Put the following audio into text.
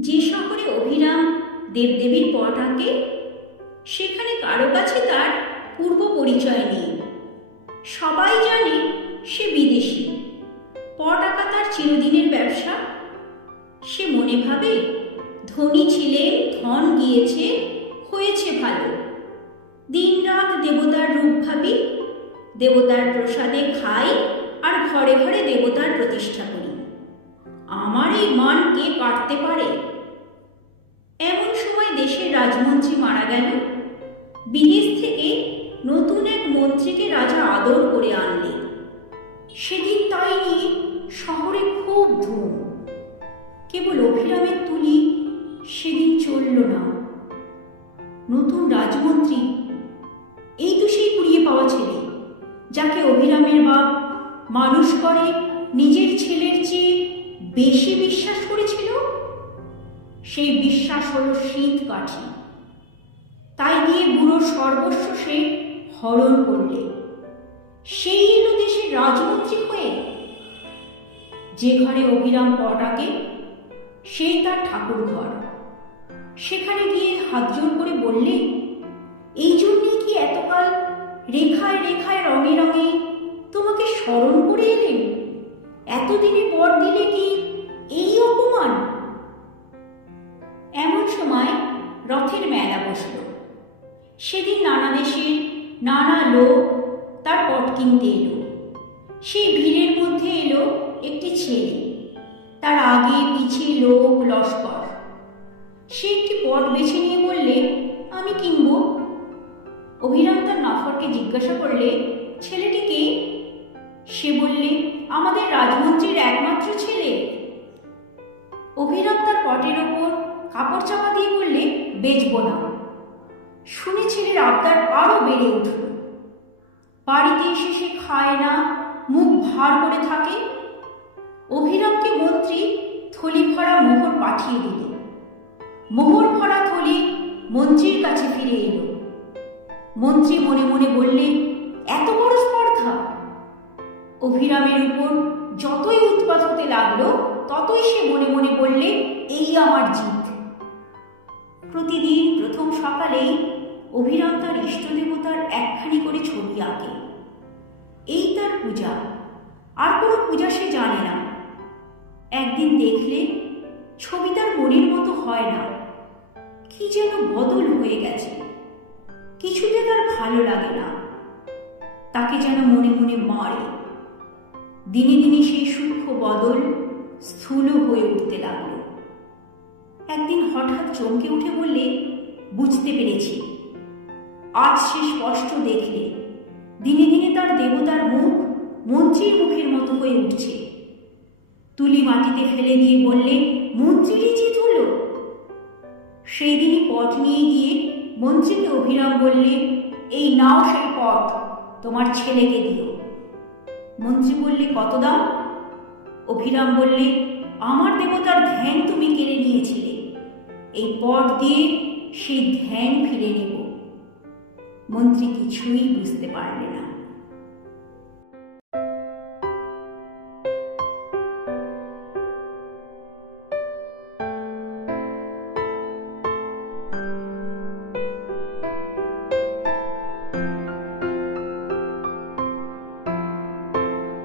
যে শহরে অভিরাম দেবদেবীর পট আঁকে, সেখানে কারও কাছে তার পূর্ব পরিচয় নেই। সবাই জানে সে বিদেশি। পট আঁকা তার চিরদিনের ব্যবসা। সে মনে ভাবে ধনী ছিলেন ধন গিয়েছে, হয়েছে ভালো। দিনরাত দেবতার রূপ ভাবি, দেবতার প্রসাদে খাই আর ঘরে ঘরে দেবতার প্রতিষ্ঠা করি। আমার এই মান কে কাটতে পারে? এমন সময় দেশের রাজমন্ত্রী মারা গেল। বিদেশ থেকে নতুন এক মন্ত্রীকে রাজা আদর করে আনলে সেদিন তাই নিয়ে শহরে খুব ধুম। কেবল অভিরামের তুলি সেদিন চলল না। নতুন রাজমন্ত্রী, এই তো সেই কুড়িয়ে পাওয়া ছেলে, যাকে অভিরামের বাপ মানুষ করে নিজের ছেলের চেয়ে বেশি বিশ্বাস করেছিল? সেই বিশ্বাস হলো শীত কাঠি। তাই দিয়ে বুড়ো সর্বস্ব সে হরণ করলে। সেই এলো দেশের রাজমন্ত্রী হয়ে। যে ঘরে অভিরাম পটাকে, সেই তার ঠাকুর ঘর সেখানে গিয়ে হাত জোর করে বললে, এই জন্যই কি এতকাল রেখায় রেখায় রঙে রঙে তোমাকে স্মরণ করে এলেন? এতদিনে বর দিলে কি এই অপমান? এমন সময় রথের মেলা বসল। সেদিন নানা দেশের নানা লোক তার পট কিনতে এলো। সেই ভিড়ের মধ্যে এলো একটি ছেলে। তার আগে পিছিয়ে লোক লস্কর। সে একটি পট বেছে নিয়ে বললে, আমি কিনবো? অভিরাম তার নফরকে জিজ্ঞাসা করলে, ছেলেটি কে? সে বললে, আমাদের রাজমন্ত্রীর একমাত্র ছেলে। অভিরাম তার পটের ওপর কাপড় চাপা দিয়ে বললে, বেচবো না। শুনে ছেলের আবদার আরও বেড়ে উঠল। বাড়িতে এসে সে খায় না, মুখ ভার করে থাকে। অভিরামকে মন্ত্রী থলি ভরা মোহর পাঠিয়ে দিল। মোহর ভরা থলি মন্ত্রীর কাছে ফিরে এলো। মন্ত্রী মনে মনে বললে, এত বড় অভিরামের উপর যতই উৎপাত হতে লাগল, ততই সে মনে মনে বললে, এই আমার জিত। প্রতিদিন প্রথম সকালেই অভিরাম তার ইষ্ট দেবতার একখানি করে ছবি আঁকে। এই তার পূজা। আর কোনো পূজা সে জানে না। একদিন দেখলে, ছবি তার মনের মতো হয় না। কি যেন বদল হয়ে গেছে। কিছুতে তার ভালো লাগে না। তাকে যেন মনে মনে মারে। দিনে দিনে সেই সূক্ষ্ম বদল স্থূল হয়ে উঠতে লাগল। একদিন হঠাৎ চমকে উঠে বললে, বুঝতে পেরেছি। আজ সে স্পষ্ট দেখলে, দিনে দিনে তার দেবতার মুখ মন্ত্রীর মুখের মতো হয়ে উঠছে। তুলি মাটিতে ফেলে দিয়ে বললে মন্ত্রীরই জিত হলো সেই দিনই পথ নিয়ে গিয়ে মন্ত্রীকে অভিরাম বললে, এই নাও সেই পথ, তোমার ছেলেকে দিও। মন্ত্রী বললে, কত দাম? অভিরাম বললে, আমার দেবতার ধ্যান তুমি কেড়ে নিয়েছিলে। এই পথ দিয়ে সেই ধ্যান ফিরে নেব। মন্ত্রী কিছুই বুঝতে পারলে না।